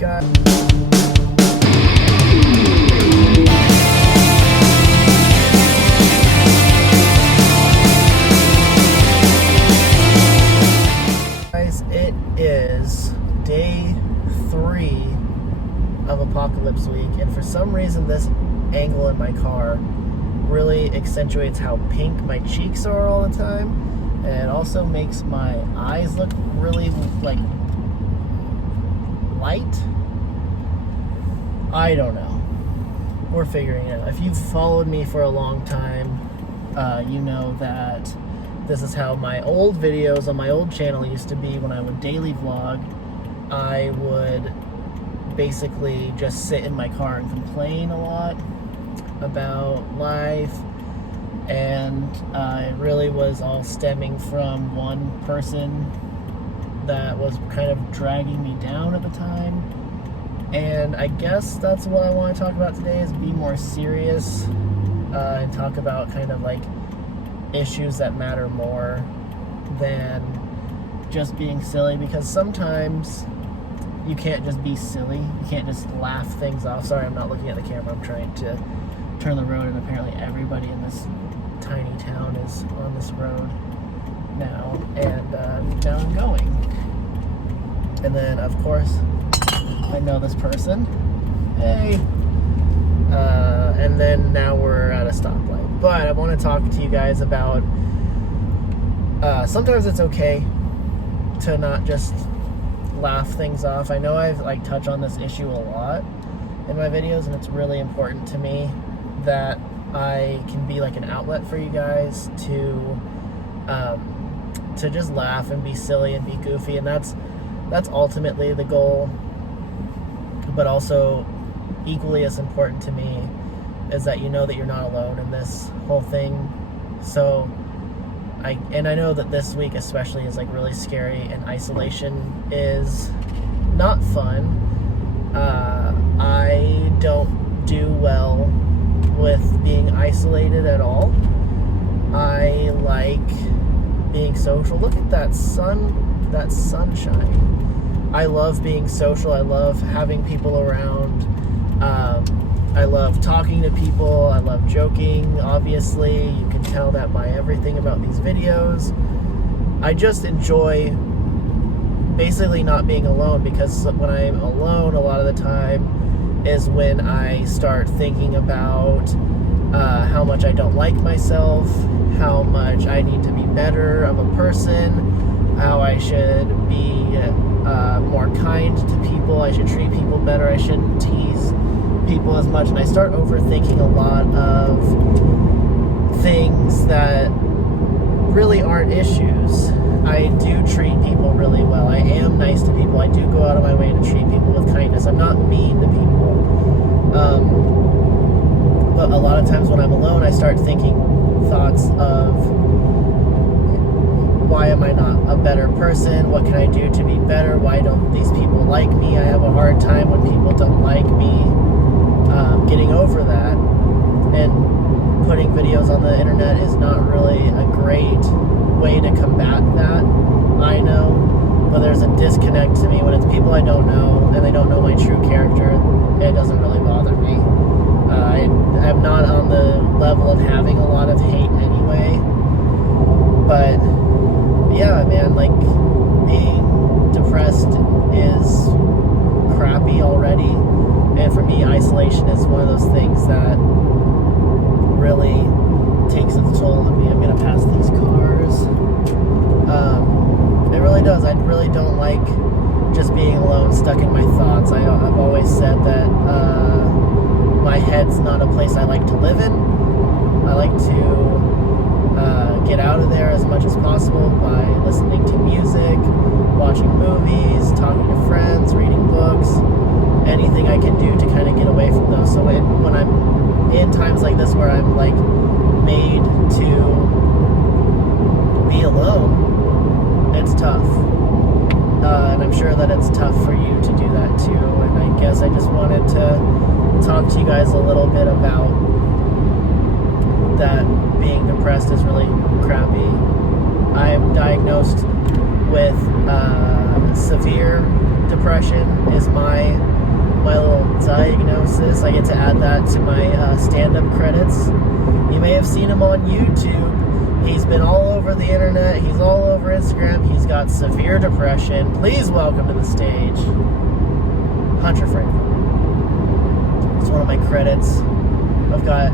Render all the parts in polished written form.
Guys, it is day 3 of Apocalypse Week, and for some reason this angle in my car really accentuates how pink my cheeks are all the time, and it also makes my eyes look really like light. I don't know. We're figuring it out. If you've followed me for a long time, you know that this is how my old videos on my old channel used to be. When I would daily vlog, I would basically just sit in my car and complain a lot about life, and it really was all stemming from one person that was kind of dragging me down at the time. And I guess that's what I want to talk about today, is be more serious and talk about kind of like issues that matter more than just being silly, because sometimes you can't just be silly. You can't just laugh things off. Sorry, I'm not looking at the camera. I'm trying to turn the road, and apparently everybody in this tiny town is on this road now, and now I'm going. And then, of course, I know this person. Hey. And then now we're at a stoplight. But I want to talk to you guys about sometimes it's okay to not just laugh things off. I know I've touched on this issue a lot in my videos, and it's really important to me that I can be like an outlet for you guys to just laugh and be silly and be goofy, and that's ultimately the goal. But also equally as important to me is that you know that you're not alone in this whole thing. So I know that this week especially is like really scary, and isolation is not fun. I don't do well with being isolated at all. I like being social. Look at that sunshine. I love being social. I love having people around. I love talking to people. I love joking. Obviously, you can tell that by everything about these videos. I just enjoy basically not being alone, because when I'm alone a lot of the time is when I start thinking about how much I don't like myself, how much I need to be better of a person, how I should be more kind to people, I should treat people better, I shouldn't tease people as much, and I start overthinking a lot of things that really aren't issues. I do treat people really well. I am nice to people. I do go out of my way to treat people with kindness. I'm not mean to people. But a lot of times when I'm alone, I start thinking thoughts of, why am I not a better person? What can I do to be better? Why don't these people like me? I have a hard time when people don't like me. Getting over that, and putting videos on the internet is not really a great way to combat that. I know, but there's a disconnect to me when it's people I don't know and they don't know my true character. It doesn't really bother me. I'm not on the level of having a lot of hate anyway, but yeah, man, like, being depressed is crappy already, and for me, isolation is one of those things that really takes its toll on me. I'm gonna pass these cars. It really does. I really don't like just being alone, stuck in my thoughts. I've always said that my head's not a place I like to live in. I like to get out of there as much as possible by listening to music, watching movies, talking to friends, reading books, anything I can do to kind of get away from those. So when I'm in times like this where I'm like made to be alone, it's tough. And I'm sure that it's tough for you to do that too. And I guess I just wanted to talk to you guys a little bit about that. Being depressed is really crappy. I am diagnosed with severe depression is my little diagnosis. I get to add that to my stand-up credits. You may have seen him on YouTube. He's been all over the internet. He's all over Instagram. He's got severe depression. Please welcome to the stage, Hunter Franklin. It's one of my credits. I've got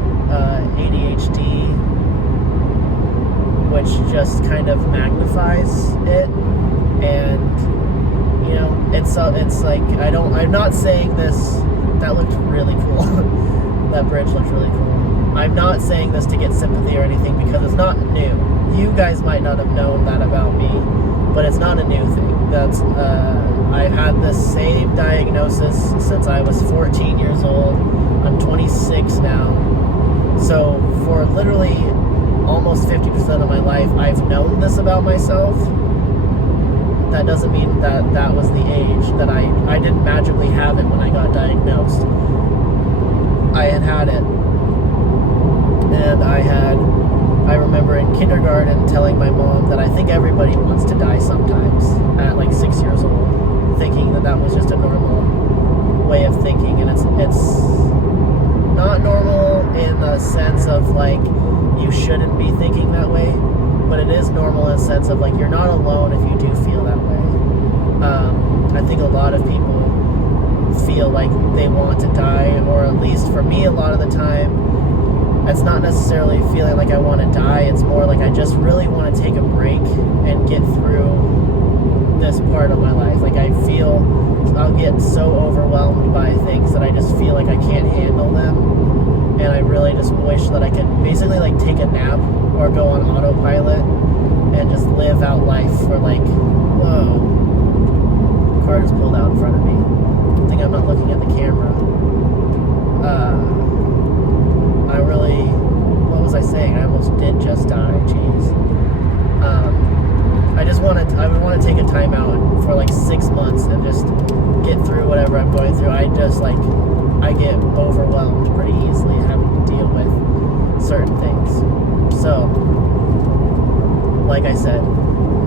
ADHD, which just kind of magnifies it, and you know, it's like I'm not saying this. That looked really cool. That bridge looked really cool. I'm not saying this to get sympathy or anything, because it's not new. You guys might not have known that about me, but it's not a new thing. That's I've had this same diagnosis since I was 14 years old. I'm 26 now. So for literally almost 50% of my life, I've known this about myself. That doesn't mean that that was the age that I didn't magically have it when I got diagnosed. I had it. And I remember in kindergarten telling my mom that I think everybody wants to die sometimes at like 6 years old, thinking that that was just a normal way of thinking. And it's not normal in the sense of like you shouldn't be thinking that way, but it is normal in the sense of like you're not alone if you do feel that way. I think a lot of people feel like they want to die, or at least for me a lot of the time, it's not necessarily feeling like I want to die. It's more like I just really want to take a break and get through this part of my life. Like I feel I'll get so overwhelmed by things that I just feel like I can't handle them. And I really just wish that I could basically like take a nap or go on autopilot and just live out life for like, whoa, car just pulled out in front of me. I think I'm not looking at the camera. I really, what was I saying? I almost did just die, jeez. I would want to take a time out for like 6 months and just get through whatever I'm going through. I get overwhelmed pretty easily having to deal with certain things. So, like I said,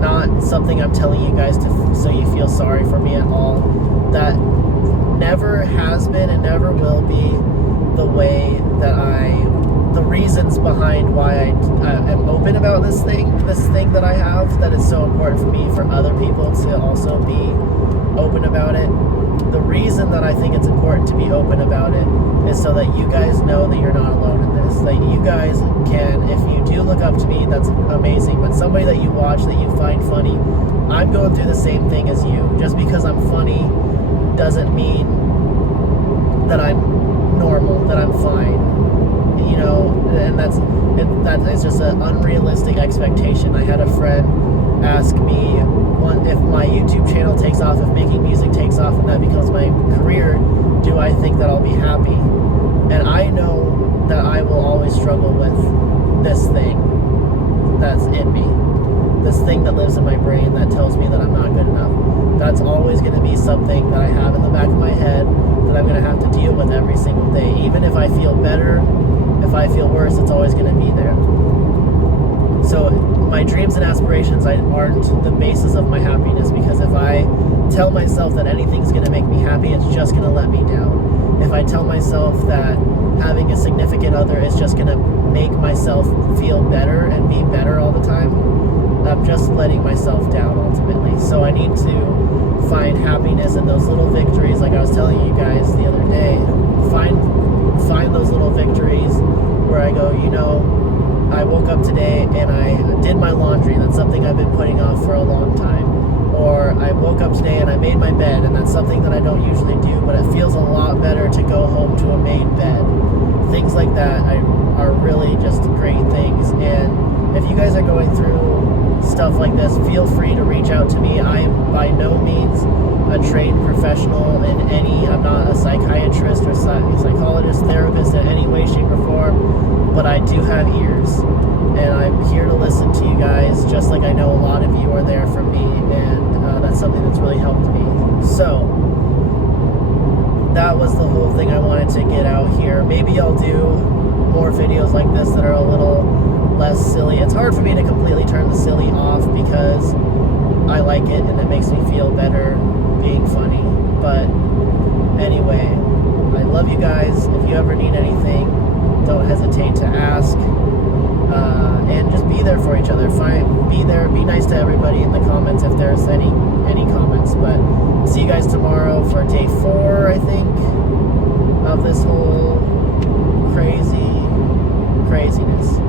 not something I'm telling you guys so you feel sorry for me at all. That never has been and never will be the way that the reasons behind why I am open about this thing that I have, that is so important for me, for other people to also be open about it. The reason that I think it's important to be open about it is so that you guys know that you're not alone in this. That you guys can, if you do look up to me, that's amazing, but somebody that you watch that you find funny, I'm going through the same thing as you. Just because I'm funny doesn't mean that I'm normal, that I'm fine. You know, and that is just an unrealistic expectation. I had a friend ask me if my YouTube channel takes off, if making music takes off, and that becomes my career, do I think that I'll be happy? And I know that I will always struggle with this thing that's in me, this thing that lives in my brain that tells me that I'm not good enough. That's always going to be something that I have in the back of my head that I'm going to have to deal with every single day. Even if I feel better, if I feel worse, it's always going to be there. So my dreams and aspirations aren't the basis of my happiness, because if I tell myself that anything's going to make me happy, it's just going to let me down. If I tell myself that having a significant other is just going to make myself feel better and be better all the time, I'm just letting myself down ultimately. So I need to find happiness in those little victories, like I was telling you guys the other day. Find those little victories where I go, you know, I woke up today and I did my laundry. That's something I've been putting off for a long time. Or I woke up today and I made my bed, and that's something that I don't usually do, but it feels a lot better to go home to a made bed. Things like that are really just great things. And if you guys are going through stuff like this, feel free to reach out to me. I am by no means a trained professional in I'm not a psychiatrist or psychologist, therapist in any way, shape, or form, but I do have ears, and I'm here to listen to you guys, just like I know a lot of you are there for me, and that's something that's really helped me. So, that was the whole thing I wanted to get out here. Maybe I'll do more videos like this that are a little less silly. It's hard for me to completely turn the silly off, because I like it and it makes me feel better being funny. But anyway, I love you guys. If you ever need anything, don't hesitate to ask. And just be there for each other. Be there, be nice to everybody in the comments if there's any comments. But see you guys tomorrow for day 4, I think, of this whole craziness.